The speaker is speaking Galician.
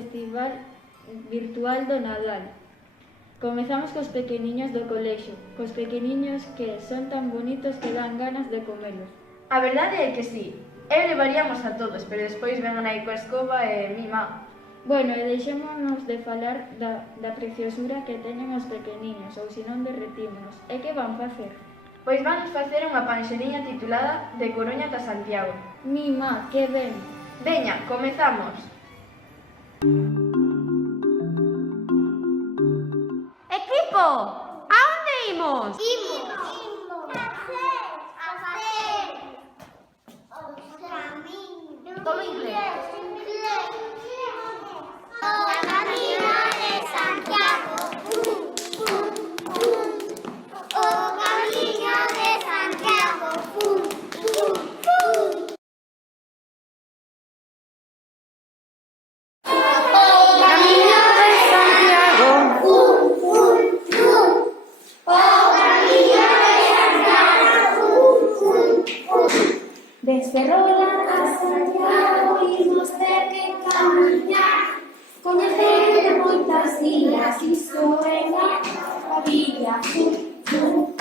Festival Virtual do Nadal. Comezamos cos pequeniños do colexio, cos pequeniños que son tan bonitos que dan ganas de comelos. A verdade é que sí, eu levaríamos a todos, pero despois ven aí coa escoba e mima. Bueno, e deixémonos de falar da preciosura que teñen os pequeniños, ou senón derretímonos. E que van facer? Pois vamos facer unha panxeriña titulada De Coruña ata Santiago. Mima, que ben! Veña, comezamos! Equipo, a onde imos? Imos a facer os camiños. Todo inglés. O Camino de Santiago. O Camino de Santiago. Desde Rola a Santiago imos ter que camiñar, coñecer moitas illas, iso é a villa, o